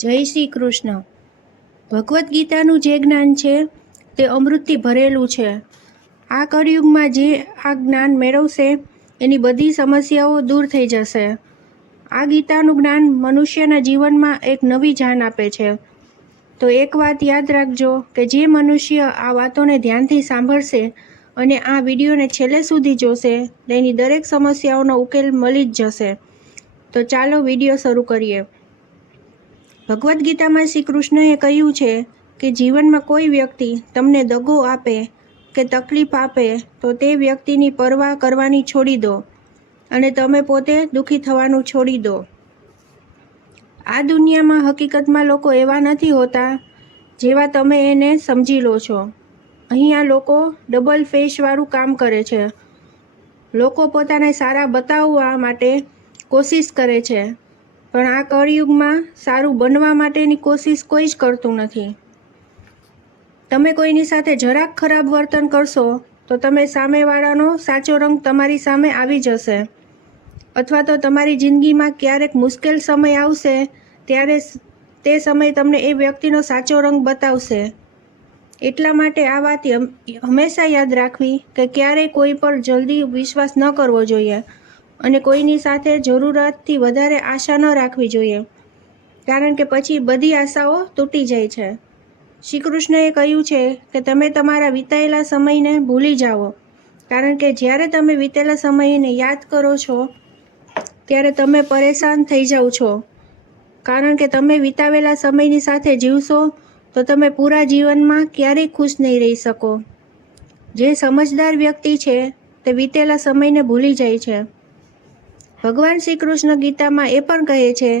જય શ્રી કૃષ્ણ. ભગવદ્ ગીતાનું જે જ્ઞાન છે તે અમૃતથી ભરેલું છે. આ કળિયુગમાં જે આ જ્ઞાન મેળવશે એની બધી સમસ્યાઓ દૂર થઈ જશે. આ ગીતાનું જ્ઞાન મનુષ્યના જીવનમાં એક નવી જાન આપે છે. તો એક વાત યાદ રાખજો કે જે મનુષ્ય આ વાતોને ધ્યાનથી સાંભળશે અને આ વિડીયોને છેલ્લે સુધી જોશે તેની દરેક સમસ્યાઓનો ઉકેલ મળી જ જશે. તો ચાલો વિડીયો શરૂ કરીએ. ભગવદ્ ગીતામાં શ્રી કૃષ્ણએ કહ્યું છે કે જીવનમાં કોઈ વ્યક્તિ તમને દગો આપે કે તકલીફ આપે તો તે વ્યક્તિની પરવા કરવાની છોડી દો અને તમે પોતે દુઃખી થવાનું છોડી દો. આ દુનિયામાં હકીકતમાં લોકો એવા નથી હોતા જેવા તમે એને સમજી લો છો. અહીંયા લોકો ડબલ ફેસવાળું કામ કરે છે. લોકો પોતાને સારા બતાવવા માટે કોશિશ કરે છે, પણ આ કળિયુગમાં સારું બનવા માટેની કોશિશ કોઈ જ કરતું નથી. તમે કોઈની સાથે જરાક ખરાબ વર્તન કરશો તો તમે સામેવાળાનો સાચો રંગ તમારી સામે આવી જશે, અથવા તો તમારી જિંદગીમાં ક્યારેક મુશ્કેલ સમય આવશે ત્યારે તે સમય તમને એ વ્યક્તિનો સાચો રંગ બતાવશે. એટલા માટે આ વાત હંમેશા યાદ રાખવી કે ક્યારેય કોઈ પર જલ્દી વિશ્વાસ ન કરવો જોઈએ અને કોઈની સાથે જરૂરતથી વધારે આશા ન રાખવી જોઈએ, કારણ કે પછી બધી આશાઓ તૂટી જાય છે. શ્રી કૃષ્ણએ કહ્યું છે કે તમે તમારા વિતાયેલા સમયને ભૂલી જાઓ, કારણ કે જ્યારે તમે વિતેલા સમયને યાદ કરો છો ત્યારે તમે પરેશાન થઈ જાઓ છો, કારણ કે તમે વિતાવેલા સમયની સાથે જીવશો તો તમે પૂરા જીવનમાં ક્યારેય ખુશ નહીં રહી શકો. જે સમજદાર વ્યક્તિ છે તે વિતેલા સમયને ભૂલી જાય છે. ભગવાન શ્રી કૃષ્ણ ગીતામાં એ પણ કહે છે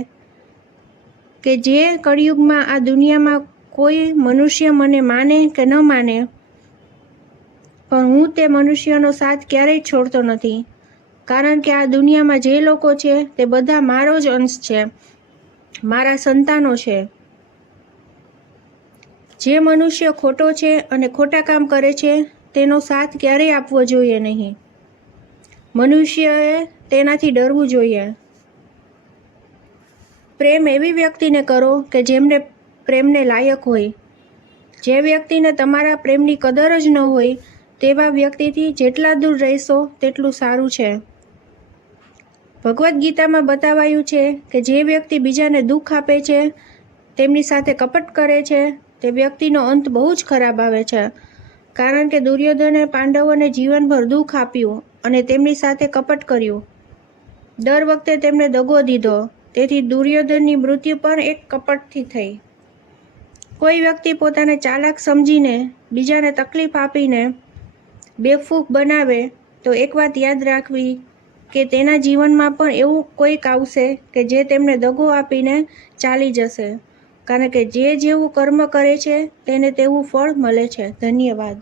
કે જે કળિયુગમાં આ દુનિયામાં કોઈ મનુષ્ય મને માને કે ન માને, પણ હું તે મનુષ્યનો સાથ ક્યારેય છોડતો નથી, કારણ કે આ દુનિયામાં જે લોકો છે તે બધા મારો જ અંશ છે, મારા સંતાનો છે. જે મનુષ્ય ખોટો છે અને ખોટા કામ કરે છે તેનો સાથ ક્યારેય આપવો જોઈએ નહીં. મનુષ્યએ તેનાથી ડરવું જોઈએ. પ્રેમ એવી વ્યક્તિને કરો કે જેમને પ્રેમને લાયક હોય. જે વ્યક્તિને તમારા પ્રેમની કદર જ ન હોય તેવા વ્યક્તિથી જેટલા દૂર રહેશો તેટલું સારું છે. ભગવદ્ ગીતામાં બતાવાયું છે કે જે વ્યક્તિ બીજાને દુઃખ આપે છે, તેમની સાથે કપટ કરે છે, તે વ્યક્તિનો અંત બહુ જ ખરાબ આવે છે, કારણ કે દુર્યોધને પાંડવોને જીવનભર દુઃખ આપ્યું અને તેમની સાથે કપટ કર્યું. દર વખતે તેમને દગો દીધો, તેથી દુર્યોધનની મૃત્યુ પણ એક કપટથી થઈ. કોઈ વ્યક્તિ પોતાને ચાલાક સમજીને બીજાને તકલીફ આપીને બેવકૂફ બનાવે તો એક વાત યાદ રાખવી કે તેના જીવનમાં પણ એવું કોઈક આવશે કે જે તેમને દગો આપીને ચાલી જશે, કારણ કે જે જેવું કર્મ કરે છે તેને તેવું ફળ મળે છે. ધન્યવાદ.